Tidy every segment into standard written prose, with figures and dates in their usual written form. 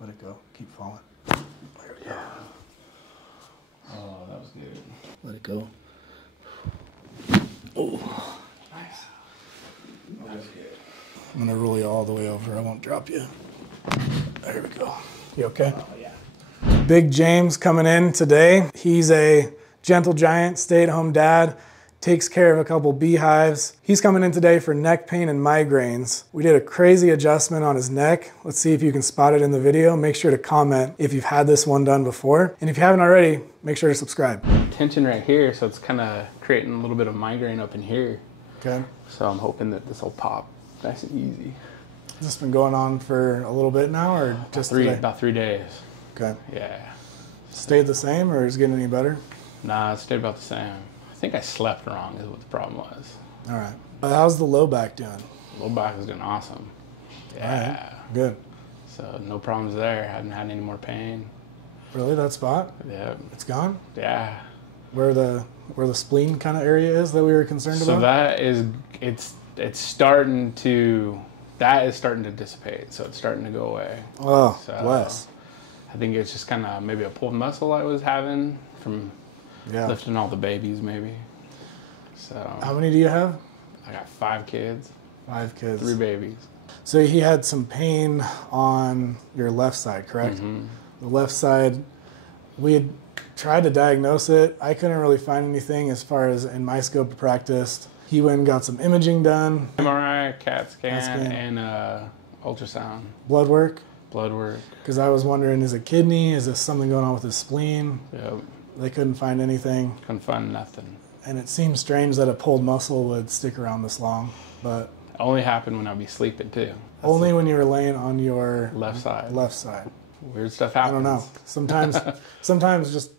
Let it go. Keep falling. There we go. Oh, that was good. Let it go. Oh. Nice. That was good. I'm going to roll you all the way over. I won't drop you. There we go. You okay? Oh, yeah. Big James coming in today. He's a gentle giant, stay-at-home dad, takes care of a couple beehives. He's coming in today for neck pain and migraines. We did a crazy adjustment on his neck. Let's see if you can spot it in the video. Make sure to comment if you've had this one done before. And if you haven't already, make sure to subscribe. Tension right here, so it's kind of creating a little bit of migraine up in here. Okay. So I'm hoping that this will pop nice and easy. Has this been going on for a little bit now, or just about 3 days. Okay. Yeah. Stayed the same, or is it getting any better? Nah, it stayed about the same. I think I slept wrong is what the problem was. All right. How's the low back doing? Low back is doing awesome. Yeah. Right. Good. So no problems there. Haven't had any more pain. Really, that spot? Yeah. It's gone? Yeah. Where the spleen kind of area is that we were concerned about? So that is, it's starting to, that is starting to dissipate. So it's starting to go away. Oh, so bless. I think it's just kind of maybe a pulled muscle I was having from lifting all the babies maybe. So. How many do you have? I got 5 kids. 5 kids. 3 babies. So he had some pain on your left side, correct? Mm-hmm. The left side, we had tried to diagnose it. I couldn't really find anything as far as in my scope of practice. He went and got some imaging done. MRI, CAT scan, and ultrasound. Blood work? Blood work. Because I was wondering, is it kidney? Is this something going on with his spleen? Yep. They couldn't find anything. Couldn't find nothing. And it seems strange that a pulled muscle would stick around this long, but... It only happened when I'd be sleeping too. Only when you were laying on your... Left side. Left side. Weird stuff happens. I don't know. Sometimes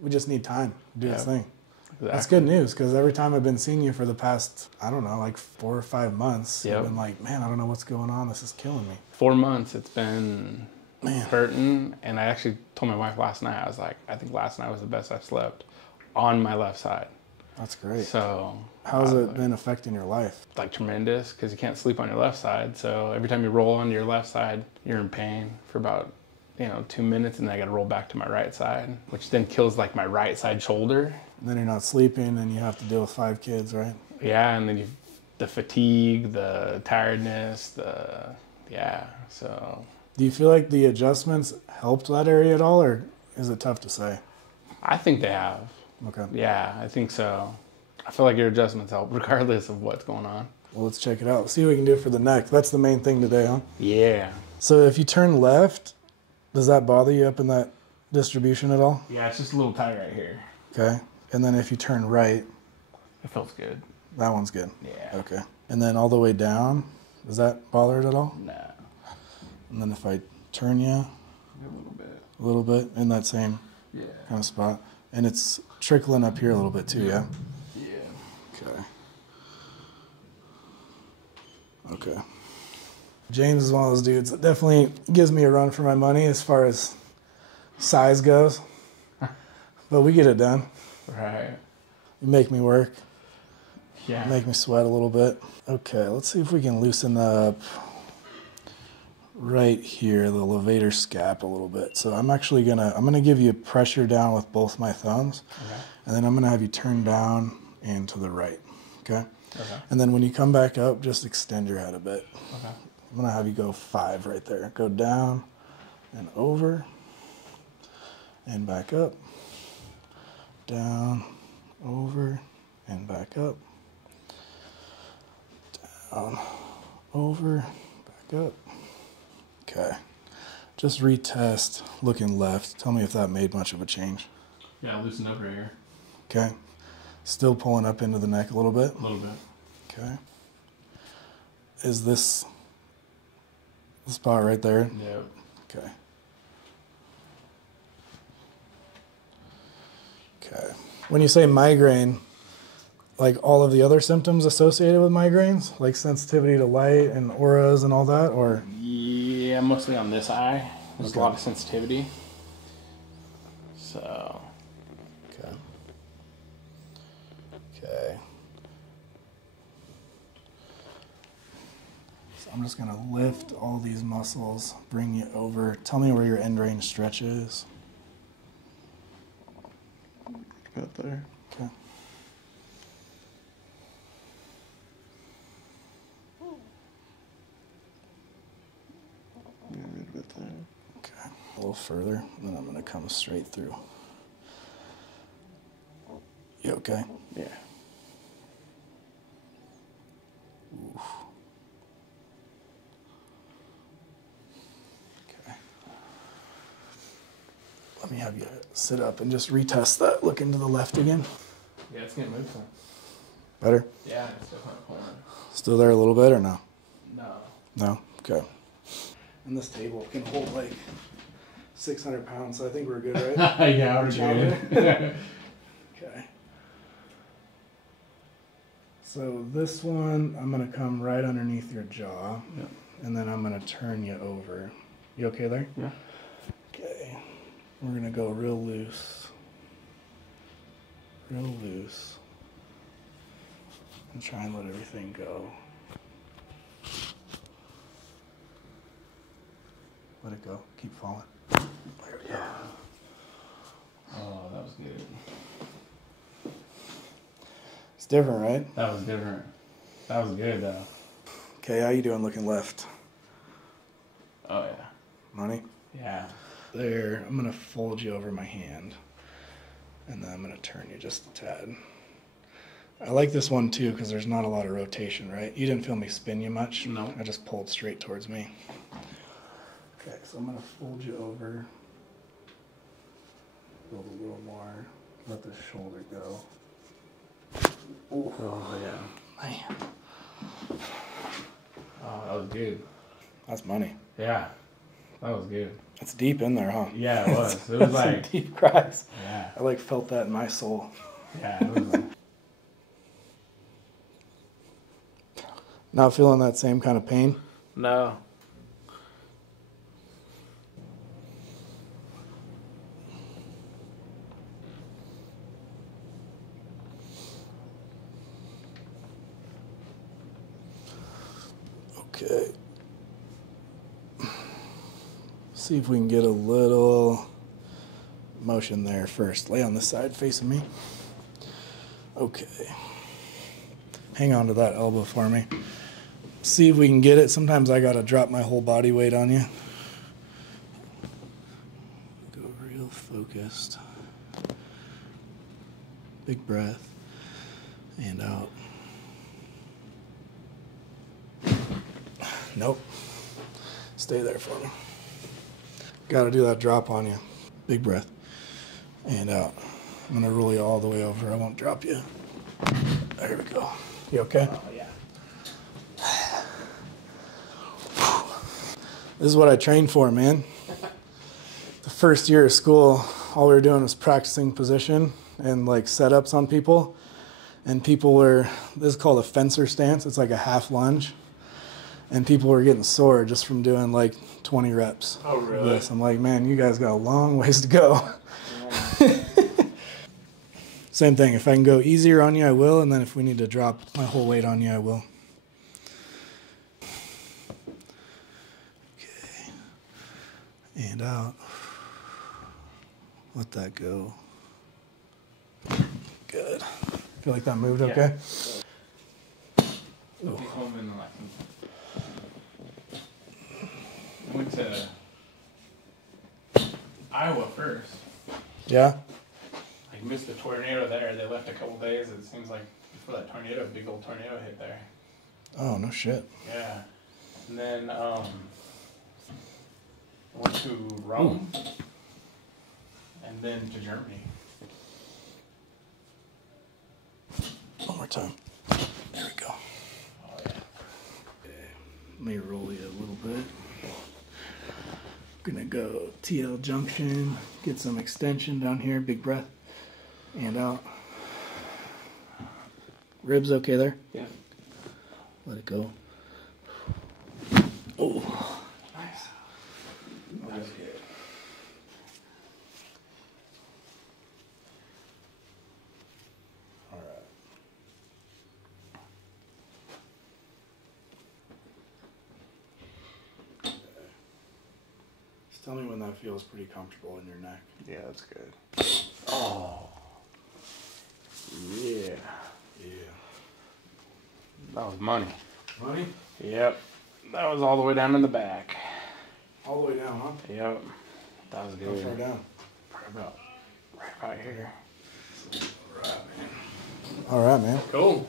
we just need time to do this thing. Exactly. That's good news, because every time I've been seeing you for the past, I don't know, like 4 or 5 months, I've been like, man, I don't know what's going on. This is killing me. 4 months it's been hurting, and I actually told my wife last night, I was like, I think last night was the best I've slept on my left side. That's great. So how's it been affecting your life? Like tremendous, because you can't sleep on your left side. So every time you roll onto your left side, you're in pain for about 2 minutes, and then I got to roll back to my right side, which then kills like my right side shoulder. And then you're not sleeping, and you have to deal with 5 kids, right? Yeah, and then the fatigue, the tiredness, so. Do you feel like the adjustments helped that area at all, or is it tough to say? I think they have. Okay. Yeah, I think so. I feel like your adjustments help regardless of what's going on. Well, let's check it out. See what we can do for the neck. That's the main thing today, huh? Yeah. So if you turn left, does that bother you up in that distribution at all? Yeah, it's just a little tight right here. Okay. And then if you turn right... It feels good. That one's good? Yeah. Okay. And then all the way down, does that bother it at all? No. And then if I turn you... A little bit in that same kind of spot. And it's trickling up here a little bit too, yeah? Yeah. Okay. Okay. James is one of those dudes that definitely gives me a run for my money as far as size goes. But we get it done. Right. You make me work. Yeah. Make me sweat a little bit. Okay, let's see if we can loosen up right here, the levator scap a little bit. So I'm actually gonna give you pressure down with both my thumbs. Okay. And then I'm gonna have you turn down and to the right. Okay? Okay. And then when you come back up, just extend your head a bit. Okay. I'm gonna have you go 5 right there. Go down and over and back up. Down, over, and back up. Down, over, back up. Okay. Just retest looking left. Tell me if that made much of a change. Yeah, loosen up right here. Okay. Still pulling up into the neck a little bit? A little bit. Okay. Is this the spot right there? Yep. Okay. Okay. When you say migraine, like all of the other symptoms associated with migraines, like sensitivity to light and auras and all that, or? Yeah, mostly on this eye. There's a lot of sensitivity. So. Okay. Okay. So I'm I'm just gonna lift all these muscles, bring you over. Tell me where your end range stretch is. About there. Okay. Yeah, right about there. Okay. A little further, and then I'm gonna come straight through. You okay? Yeah. Oof. Okay. Let me have you sit up and just retest that. Look into the left again. Yeah, it's gonna move some. Better? Yeah, it's definitely pulling. Still there a little bit or no? No. No? Okay. And this table can hold like 600 pounds, so I think we're good, right? Yeah, we're good. Okay. So this one, I'm gonna come right underneath your jaw, Yep. and then I'm gonna turn you over. You okay there? Yeah. Okay. We're gonna go real loose. Real loose. And try and let everything go. Let it go. Keep falling. There we go. Oh, that was good. It's different, right? That was different. That was good though. Okay, how you doing looking left? Oh yeah. Money? Yeah. There. I'm gonna fold you over my hand. And then I'm gonna turn you just a tad. I like this one too because there's not a lot of rotation, right? You didn't feel me spin you much. No. I just pulled straight towards me. Okay, so I'm gonna fold you over. Build a little more. Let the shoulder go. Ooh. Oh yeah. Man. Oh, that was good. That's money. Yeah. That was good. It's deep in there, huh? Yeah, it was. It was like some deep cracks. yeah. I like felt that in my soul. Yeah, it was like, Not feeling that same kind of pain? no. Okay. See if we can get a little motion there first. Lay on this side facing me. Okay. Hang on to that elbow for me. See if we can get it. Sometimes I gotta drop my whole body weight on you. Go real focused. Big breath. And out. Nope. Stay there for me. Gotta do that drop on you. Big breath. And out. I'm gonna roll you all the way over. I won't drop you. There we go. You okay? Oh yeah. This is what I trained for, man. The first year of school, all we were doing was practicing position and like setups on people. And people were, this is called a fencer stance. It's like a half lunge. And people were getting sore just from doing like 20 reps. Oh really? This. I'm like, man, you guys got a long ways to go. Yeah. Same thing. If I can go easier on you, I will. And then if we need to drop my whole weight on you, I will. Okay. And out. Let that go. Good. Feel like that moved okay? Ooh. Home in like, I went to Iowa first. Yeah? I missed the tornado there. They left a couple days. It seems like before that tornado, a big old tornado hit there. Oh, no shit. Yeah. And then I went to Rome. And then to Germany. One more time. There we go. Oh yeah. Okay. Let me roll you a little bit. Gonna go TL junction, get some extension down here, big breath, and out. Ribs okay there? Yeah. Let it go. Oh, Nice. That was good. all right. Tell me when that feels pretty comfortable in your neck. Yeah, that's good. Oh. Yeah. Yeah. That was money. Money? Yep. That was all the way down in the back. All the way down, huh? Yep. That was good. How far down? Right about here. All right, man. Cool.